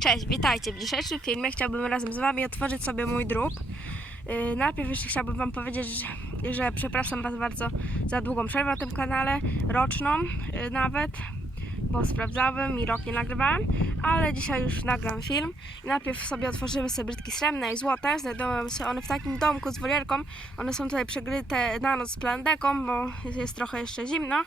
Cześć, witajcie. W dzisiejszym filmie chciałbym razem z Wami otworzyć sobie mój drób. Yy, najpierw jeszcze chciałbym Wam powiedzieć, że, że przepraszam Was bardzo za długą przerwę na tym kanale, roczną yy, nawet, bo sprawdzałem i rok nie nagrywałem, ale dzisiaj już nagram film. I najpierw sobie otworzymy sobie brytki srebrne i złote. Znajdują się one w takim domku z wolierką. One są tutaj przegryte na noc z plandeką, bo jest, jest trochę jeszcze zimno.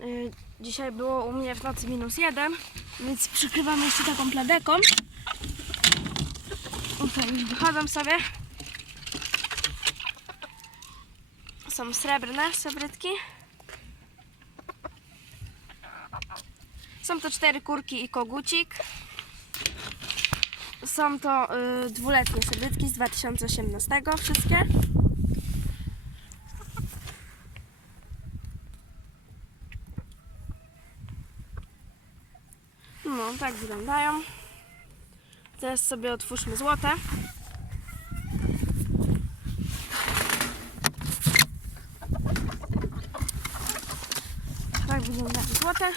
Yy, Dzisiaj było u mnie w nocy minus jeden, więc przykrywam jeszcze taką pladeką. Tutaj już wychodzą sobie. Są srebrne sebrytki. Są to cztery kurki i kogucik. Są to y, dwuletnie sebrytki z 2018 wszystkie. No, tak wyglądają. Teraz sobie otwórzmy złote. Tak wyglądają złote.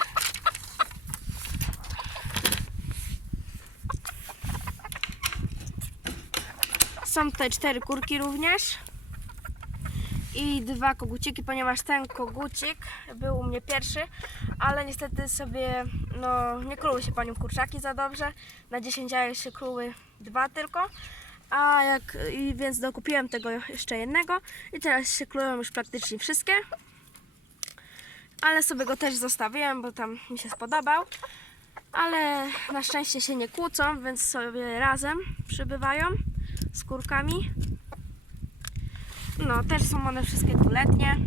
Są tutaj cztery kurki również. I dwa koguciki, ponieważ ten kogucik był u mnie pierwszy, ale niestety sobie no, nie kruły się po nim kurczaki za dobrze. Na 10 jajek się kruły dwa tylko. A jak, i więc dokupiłem tego jeszcze jednego i teraz się klują już praktycznie wszystkie. Ale sobie go też zostawiłem, bo tam mi się spodobał. Ale na szczęście się nie kłócą, więc sobie razem przybywają z kurkami. No, też są one wszystkie dwuletnie.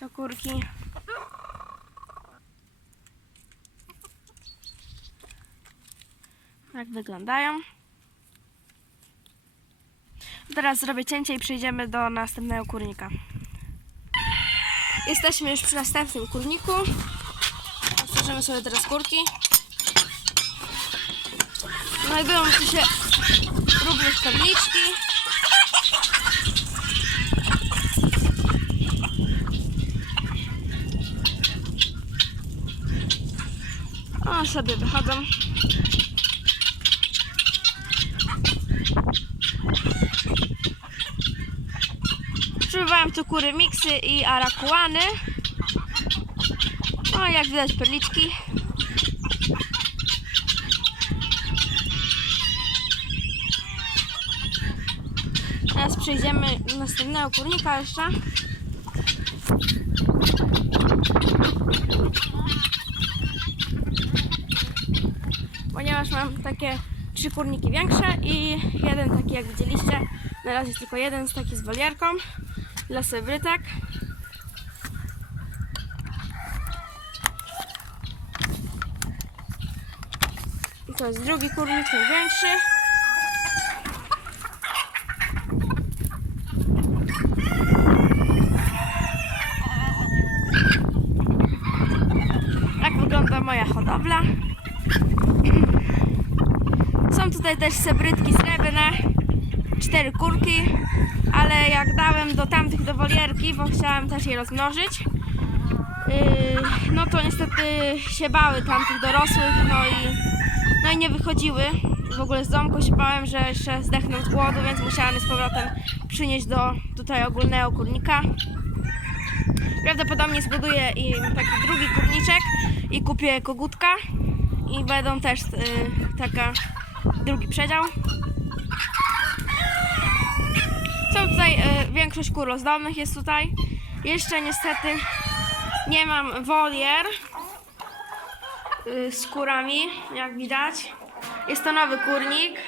To kurki. Tak wyglądają. Teraz zrobię cięcie i przejdziemy do następnego kurnika. Jesteśmy już przy następnym kurniku. Otworzymy sobie teraz kurki. Tu się tabliczki. O, sobie wychodzą. Przybywałem tu kury miksy i arakuany. O, jak widać perliczki. Teraz przejdziemy do następnego kurnika jeszcze. Ponieważ mam takie trzy kurniki większe i jeden taki jak widzieliście. Na razie tylko jeden z taki z wolierką dla sebrytek. I to jest drugi kurnik, największy. Tak moja hodowla. Są tutaj też sebrytki srebrne, cztery kurki, ale jak dałem do tamtych do wolierki, bo chciałam też je rozmnożyć, yy, no to niestety się bały tamtych dorosłych, no i, no i nie wychodziły. W ogóle z domku się bałem, że jeszcze zdechną z głodu, więc musiałam je z powrotem przynieść do tutaj ogólnego kurnika. Prawdopodobnie zbuduję im taki drugi kurniczek i kupię kogutka i będą też y, taka drugi przedział. Są tutaj y, większość kur rozdolnych jest tutaj. Jeszcze niestety nie mam wolier y, z kurami, jak widać. Jest to nowy kurnik.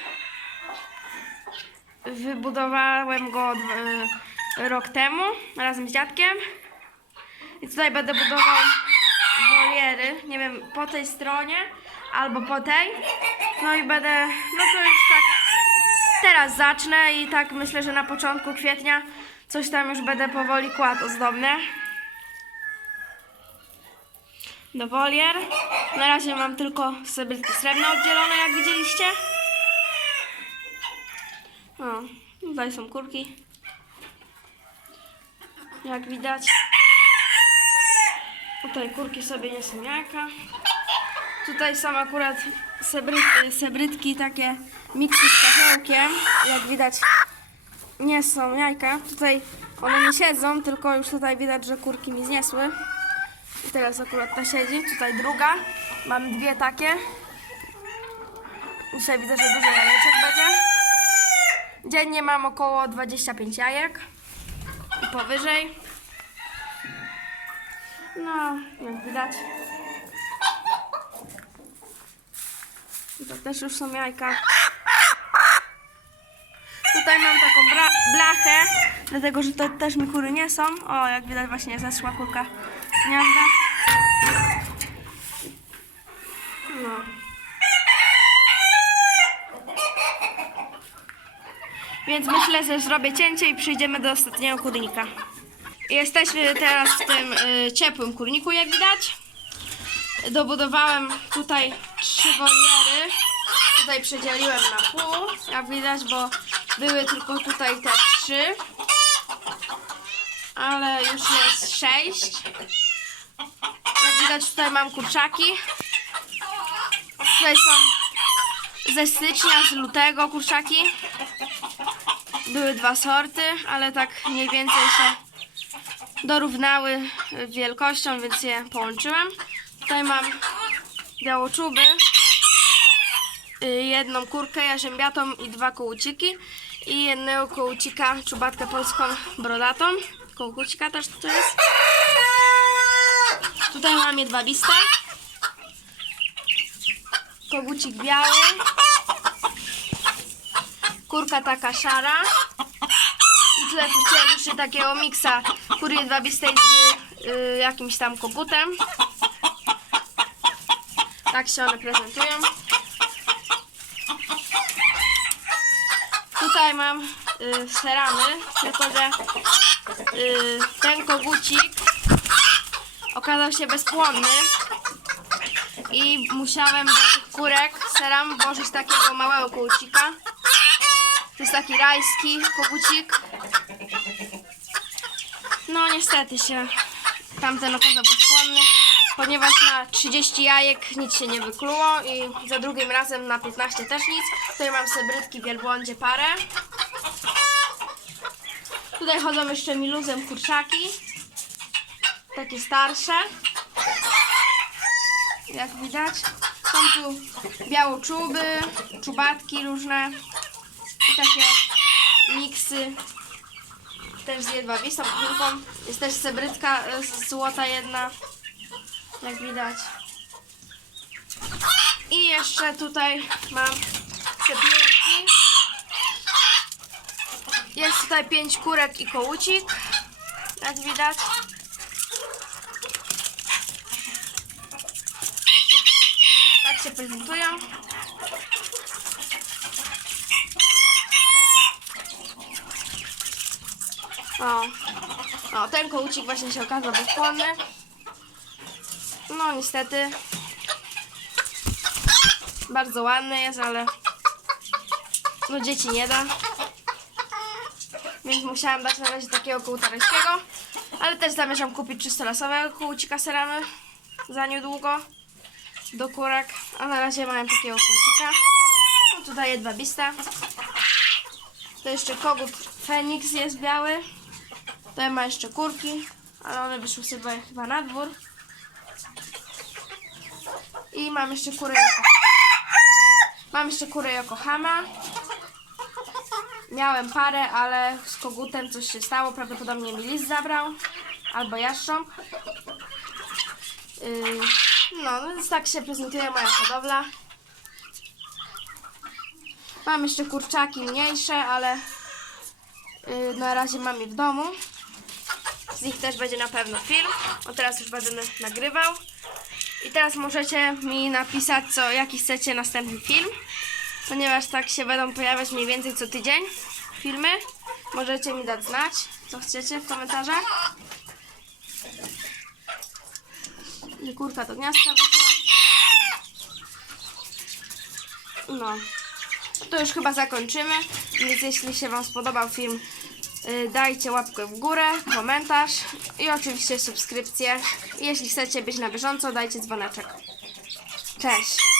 Wybudowałem go y, rok temu razem z dziadkiem. I tutaj będę budował woliery, nie wiem, po tej stronie albo po tej. No i będę, no to już tak teraz zacznę i tak myślę, że na początku kwietnia coś tam już będę powoli kładł ozdobne. Do wolier. Na razie mam tylko srebrne oddzielone, jak widzieliście. O, tutaj są kurki. Jak widać. Tutaj kurki sobie nie są jajka. Tutaj są akurat sebry, sebrytki, takie miksy z kachełkiem. Jak widać, nie są jajka. Tutaj one nie siedzą, tylko już tutaj widać, że kurki mi zniesły. I teraz akurat ta siedzi. Tutaj druga. Mam dwie takie. Dzisiaj widzę, że dużo jajeczek będzie. Dziennie mam około 25 jajek i powyżej. No, jak widać. I to też już są jajka. Tutaj mam taką blachę, dlatego że to też mi kury nie są. O, jak widać właśnie zeszła kurka gniazda. No. Więc myślę, że zrobię cięcie i przyjdziemy do ostatniego kurnika. Jesteśmy teraz w tym y, ciepłym kurniku, jak widać. Dobudowałem tutaj trzy woliery. Tutaj przedzieliłem na pół, jak widać, bo były tylko tutaj te trzy. Ale już jest sześć. Jak widać, tutaj mam kurczaki. Tutaj są ze stycznia, z lutego kurczaki. Były dwa sorty, ale tak mniej więcej się dorównały wielkością, więc je połączyłem. Tutaj mam białoczuby, y, jedną kurkę jarzębiatą i dwa kołuciki i jednego kołucika, czubatkę polską brodatą. Kołucika też tutaj jest. Tutaj mam jedwabiste. Kogucik biały. Kurka taka szara. I tutaj puściłem jeszcze takiego miksa kury jedwabistej z y, jakimś tam kogutem. Tak się one prezentują. Tutaj mam y, serany, tylko że y, ten kogucik okazał się bezpłonny i musiałem do tych kurek seram włożyć takiego małego kogucika. To jest taki rajski kogucik. No niestety się tamten okazał bezpłonny, ponieważ na 30 jajek nic się nie wykluło i za drugim razem na 15 też nic. Tutaj mam sebrytki wielbłądzie parę. Tutaj chodzą jeszcze miluzem kurczaki. Takie starsze. Jak widać. Są tu białoczuby, czubatki różne. I takie też z jedwabistą kulką. Jest też sebrytka e, złota jedna, jak widać. I jeszcze tutaj mam przepiórki. Jest tutaj pięć kurek i kołucik, jak widać. Tak się prezentują. O, o, ten kołucik właśnie się okazał bezpłonny. No niestety. Bardzo ładny jest, ale no dzieci nie da. Więc musiałam dać na razie takiego kołtareńskiego. Ale też zamierzam kupić czystolasowego kołucika seramy za niedługo do kurek. A na razie mam takiego kołucika. No tutaj jedwabista. To jeszcze kogut Feniks jest biały. Tutaj ma jeszcze kurki, ale one wyszły sobie chyba na dwór. I mam jeszcze kurę Mam jeszcze kurę Yokohama. Miałem parę, ale z kogutem coś się stało. Prawdopodobnie mi lis zabrał. Albo jastrząb. Yy, no, no więc tak się prezentuje moja hodowla. Mam jeszcze kurczaki mniejsze, ale yy, na razie mam je w domu. Z nich też będzie na pewno film. O teraz już będę nagrywał. I teraz możecie mi napisać, co, jaki chcecie następny film. Ponieważ tak się będą pojawiać mniej więcej co tydzień filmy. Możecie mi dać znać, co chcecie w komentarzach. I kurka do gniazdka wyszła. No. To już chyba zakończymy. Więc jeśli się Wam spodobał film, dajcie łapkę w górę, komentarz i oczywiście subskrypcję. Jeśli chcecie być na bieżąco, dajcie dzwoneczek. Cześć!